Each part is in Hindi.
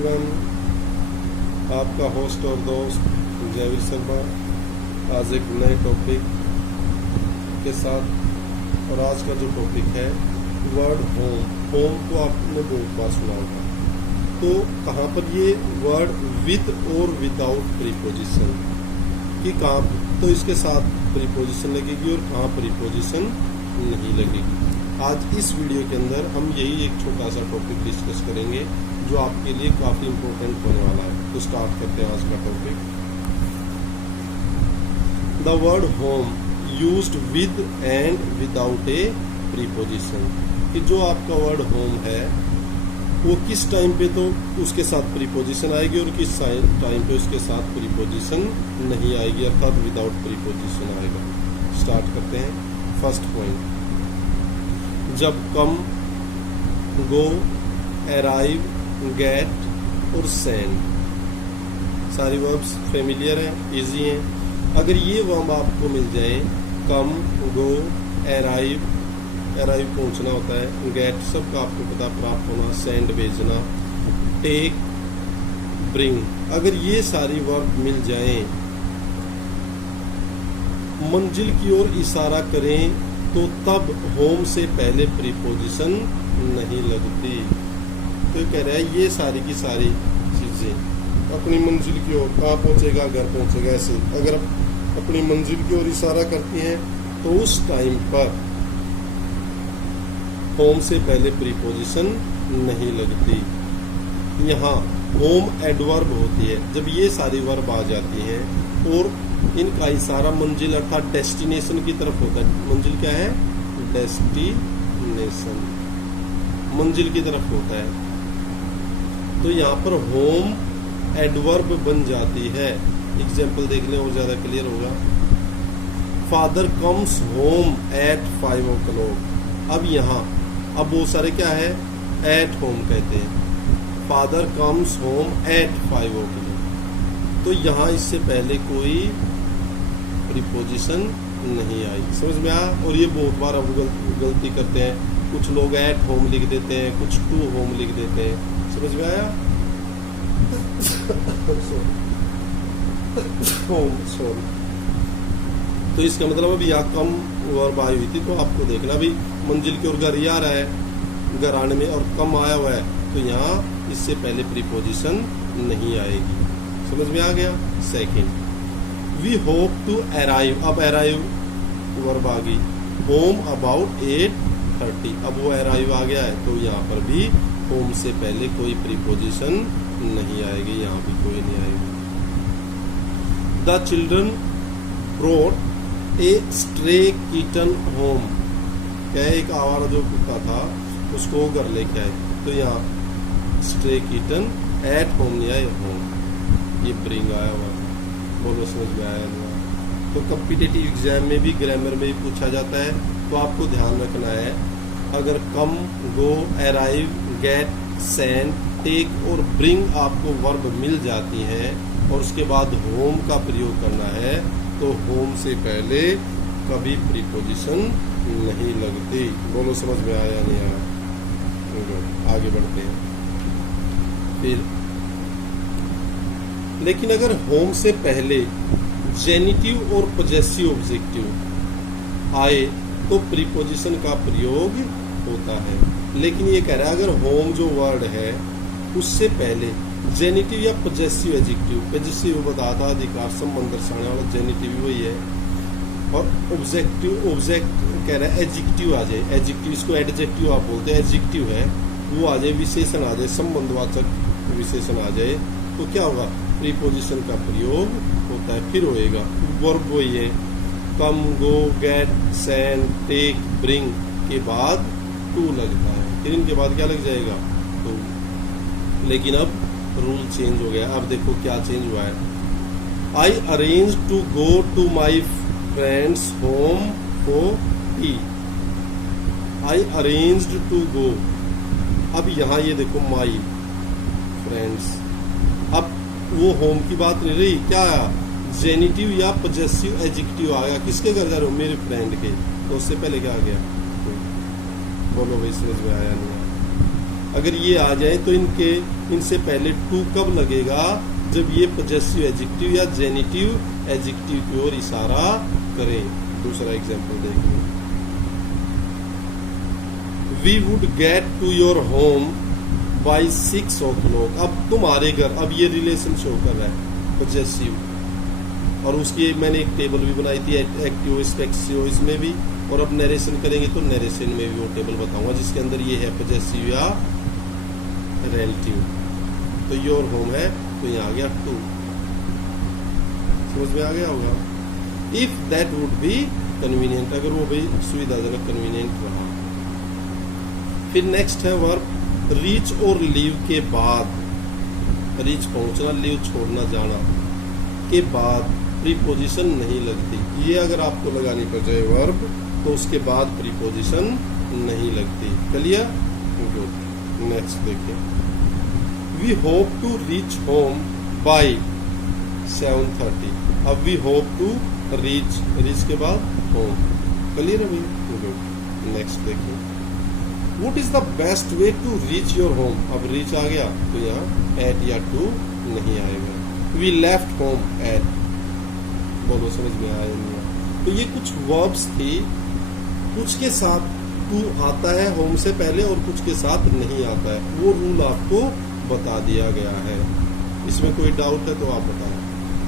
एवरीवन, आपका होस्ट और दोस्त जयवीर शर्मा आज एक नए टॉपिक के साथ। और आज का जो टॉपिक है वर्ड होम। होम को आपने बहुत बार सुना होगा, तो कहाँ पर ये वर्ड विद और विदाउट प्रीपोजिशन कि कहाँ तो इसके साथ प्रीपोजिशन लगेगी और कहाँ प्रीपोजिशन नहीं लगेगी। आज इस वीडियो के अंदर हम यही एक छोटा सा टॉपिक डिस्कस करेंगे जो आपके लिए काफ़ी इम्पोर्टेंट होने वाला है। तो स्टार्ट करते हैं आज का topic. The word home used with and without A preposition, कि जो आपका वर्ड होम है वो किस टाइम पे तो उसके साथ प्रीपोजिशन आएगी और किस टाइम पे उसके साथ प्रीपोजिशन नहीं आएगी, अर्थात विदाउट प्रीपोजिशन आएगा। स्टार्ट करते हैं। फर्स्ट पॉइंट, जब कम, गो, अराइव, गेट और सेंड सारी वर्ब्स फेमिलियर हैं, इजी हैं। अगर ये वर्ब आपको मिल जाए, कम, गो, अराइव, अराइव पहुंचना होता है, गेट सबका आपको पता प्राप्त होना, सेंड भेजना, टेक, ब्रिंग, अगर ये सारी वर्ब मिल जाएं, मंजिल की ओर इशारा करें तो तब होम से पहले प्रीपोजिशन नहीं लगती। तो कह रहा है ये सारी की सारी चीजें अपनी मंजिल की ओर, कहाँ पहुंचेगा, घर पहुंचेगा, ऐसे अगर अपनी मंजिल की ओर इशारा करती हैं तो उस टाइम पर होम से पहले प्रीपोजिशन नहीं लगती। यहाँ होम एडवर्ब होती है जब ये सारी वर्ब आ जाती हैं और इनका इशारा मंजिल अर्थात डेस्टिनेशन की तरफ होता है। मंजिल क्या है? डेस्टिनेशन, मंजिल की तरफ होता है। तो यहाँ पर होम एडवर्ब बन जाती है। एग्जाम्पल देख लें और ज्यादा क्लियर होगा। Father comes home at 5 o'clock। अब यहाँ अब वो सारे क्या है? एट होम कहते हैं। Father comes home at 5 o'clock। तो यहाँ इससे पहले कोई प्रीपोजिशन नहीं आई। समझ में आया? और ये बहुत बार अब गलती करते हैं, कुछ लोग एट होम लिख देते हैं, कुछ टू होम लिख देते हैं। समझ में आया? सॉरी। तो इसका मतलब अभी यहाँ कम वर्ब आई हुई थी, तो आपको देखना भी मंजिल की ओर घर ही आ रहा है, घर आने में, और कम आया हुआ है, तो यहाँ इससे पहले प्रीपोजिशन नहीं आएगी। समझ में आ गया? Second, we hope to arrive. अब अराइव वर्ब आ गई। Home about 8:30। अब वो अराइव आ गया है, तो यहाँ पर भी होम से पहले कोई प्रीपोजिशन नहीं आएगी, यहाँ भी कोई नहीं आएगी। The children brought a stray kitten home. क्या है? एक आवारा जो कुत्ता था उसको घर लेके आए, तो यहाँ स्ट्रे किटन एट होम नहीं आए, होम ये ब्रिंग आया हुआ। बोलो समझ में आया नहीं? तो कॉम्पिटिटिव एग्जाम में भी ग्रामर में भी पूछा जाता है, तो आपको ध्यान रखना है, अगर कम, गो, अराइव, गेट, सेंड, टेक और ब्रिंग आपको वर्ब मिल जाती हैं और उसके बाद होम का प्रयोग करना है, तो होम से पहले कभी प्रीपोजिशन नहीं लगती। बोलो समझ में आया नहीं आया? आगे बढ़ते हैं। फिर लेकिन अगर होम से पहले जेनिटिव और पॉजेसिव ऑब्जेक्टिव आए तो प्रीपोजिशन का प्रयोग होता है। लेकिन ये कह रहा है अगर होम जो वर्ड है उससे पहले जेनिटिव या पॉजेसिव एडजेक्टिव, पॉजेसिव बताया था अधिकार संबंध दर्शाने वाला, जेनिटिव वही है, और ऑब्जेक्ट कह रहा है एडजेक्टिव आ जाए, एडजेक्टिव इसको एडजेक्टिव आप बोलते हैं, एडजेक्टिव है वो आ जाए, विशेषण आ जाए, संबंधवाचक विशेषण आ जाए, तो क्या होगा? प्रीपोजिशन का प्रयोग होता है। फिर होएगा वर्ब वही है, कम, गो, गेट, सेंड, टेक, ब्रिंग के बाद टू लगता है, फिर इनके बाद क्या लग जाएगा? टू। लेकिन अब रूल चेंज हो गया। अब देखो क्या चेंज हुआ है। I arrange to go to my friends home for tea. I arranged to go. अब यहाँ ये देखो माई फ्रेंड्स, अब वो होम की बात नहीं रही, क्या जेनिटिव या पॉजेसिव एडजेक्टिव आ गया। किसके घर जा रहे हो? मेरे फ्रेंड के। तो उससे पहले क्या आ गया? बोलो भाई समझ में आया नहीं आया? अगर ये आ जाए तो इनसे पहले टू कब लगेगा? जब ये पजेसिव एडजेक्टिव या जेनिटिव एडजेक्टिव की ओर इशारा करें। दूसरा एग्जांपल देखिए, we would get to your home by 6 o'clock। अब तुम्हारे घर, अब ये रिलेशन शो कर रहा है पजेसिव, और उसकी मैंने एक टेबल भी बनाई थी एक्टिव एक्सप्रेसिव इसमें भी, और अब नरेशन करेंगे तो नरेशन में भी वो टेबल बताऊंगा जिसके अंदर ये है पजेसिव या रिलेटिव। तो योर होम है तो यहाँ आ गया टू, समझ में आ गया होगा। If that would be convenient, अगर वो भी सुविधाजनक कन्वीनियंट रहा। फिर नेक्स्ट है वर्ब रीच और लीव के बाद, रीच पहुंचना, लीव छोड़ना जाना के बाद प्रीपोजिशन नहीं लगती। ये अगर आपको लगानी पड़ जाए वर्ब तो उसके बाद प्रीपोजिशन नहीं लगती। क्लियर? गुड। नेक्स्ट देखिए, we hope to reach home by 7:30। अब we hope to reach, reach के बाद होम। क्लियर है भैया? गुड। नेक्स्ट देखिए, what is the best way to reach your home. अब रीच आ गया तो यहाँ एट या टू नहीं आएगा। वी लेफ्ट होम एट, बोलो समझ में आया नहीं? तो ये कुछ वर्ब्स थी, कुछ के साथ टू आता है होम से पहले और कुछ के साथ नहीं आता है। वो रूल आपको बता दिया गया है। इसमें कोई डाउट है तो आप बताएं,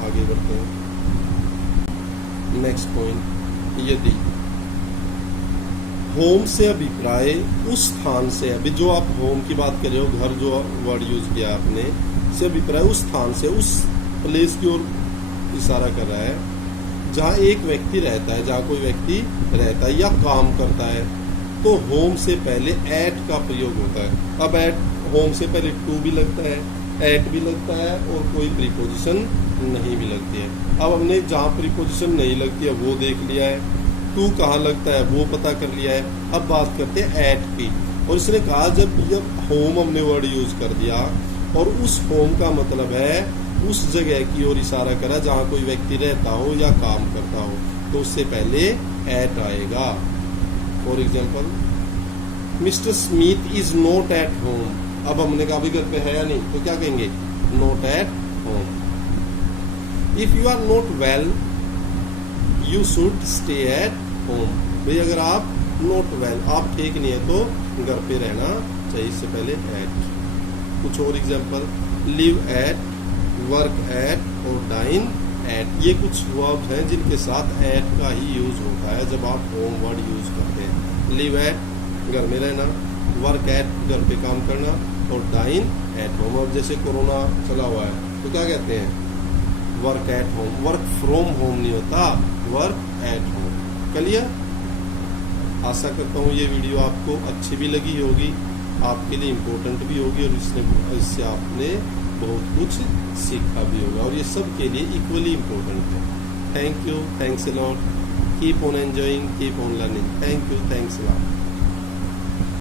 आगे बढ़ते हैं। नेक्स्ट पॉइंट, यदि होम से अभिप्राय उस स्थान से, अभी जो आप होम की बात कर रहे हो, घर जो वर्ड यूज किया आपने, से अभिप्राय उस स्थान से, उस प्लेस की ओर इशारा कर रहा है जहाँ एक व्यक्ति रहता है, जहाँ कोई व्यक्ति रहता है या काम करता है, तो होम से पहले एट का प्रयोग होता है। अब एट, होम से पहले टू भी लगता है, एट भी लगता है और कोई प्रीपोजिशन नहीं भी लगती है। अब हमने जहाँ प्रीपोजिशन नहीं लगती है वो देख लिया है, टू कहाँ लगता है वो पता कर लिया है। अब बात करते हैं एट की, और इसने कहा जब होम हमने वर्ड यूज कर दिया और उस होम का मतलब है उस जगह की ओर इशारा करा जहाँ कोई व्यक्ति रहता हो या काम करता हो, तो उससे पहले एट आएगा। For example, mister Smith is not at home. अब हमने कहा भी घर पे है या नहीं, तो क्या कहेंगे? Not at home. If you are not well you should stay at home. भाई अगर आप नॉट वेल, आप ठीक नहीं है तो घर पे रहना चाहिए, इससे पहले एट। कुछ और example, live at, work at और डाइन एट। ये कुछ वर्ब हैं जिनके साथ एट का ही यूज होता है जब आप होम वर्ड यूज करते हैं। लिव एट घर में रहना, वर्क एट घर पे काम करना, और डाइन एट होम। अब जैसे कोरोना चला हुआ है तो क्या कहते हैं? Work at home. Work from home नहीं होता, वर्क एट होम। क्लियर? आशा करता हूँ ये वीडियो आपको अच्छी भी लगी होगी, आपके लिए इम्पोर्टेंट भी होगी, और इससे आपने बहुत कुछ सीखा भी होगा, और ये सब के लिए इक्वली इम्पोर्टेंट है। Thank you, thanks a lot, keep on enjoying, keep on learning. Thank you, thanks a lot.